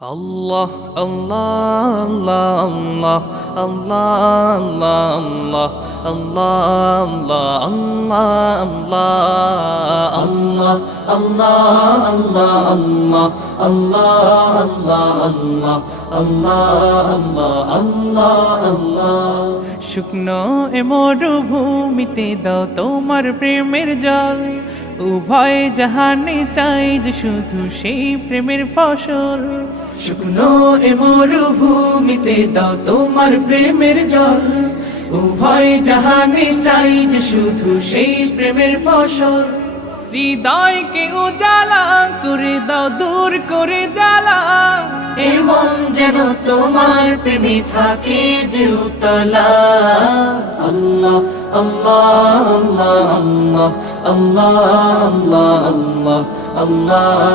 আল্লাহ আল্লাহ আল্লাহ আল্লাহ আল্লাহ আল্লাহ আল্লাহ আল্লাহ আল্লাহ আল্লাহ আল্লাহ আল্লাহ আল্লাহ আল্লাহ শুকনো এ মরুভূমিতে দাও তোমার প্রেমের জল উভয় জাহানে চাই যে শুধু সেই প্রেমের ফসল শুকনো এ মরুভূমিতে দাও তোমার প্রেমের জল উভয় জাহানে চাই যে শুধু সেই প্রেমের ফসল হৃদয়কে উজালা করে দাও দূর করে জ্বালা এমন যেন তোমার প্রেমে থাকে যে উতলা আল্লাহ আল্লাহ আল্লাহ আল্লাহ আল্লাহ আল্লাহ আল্লাহ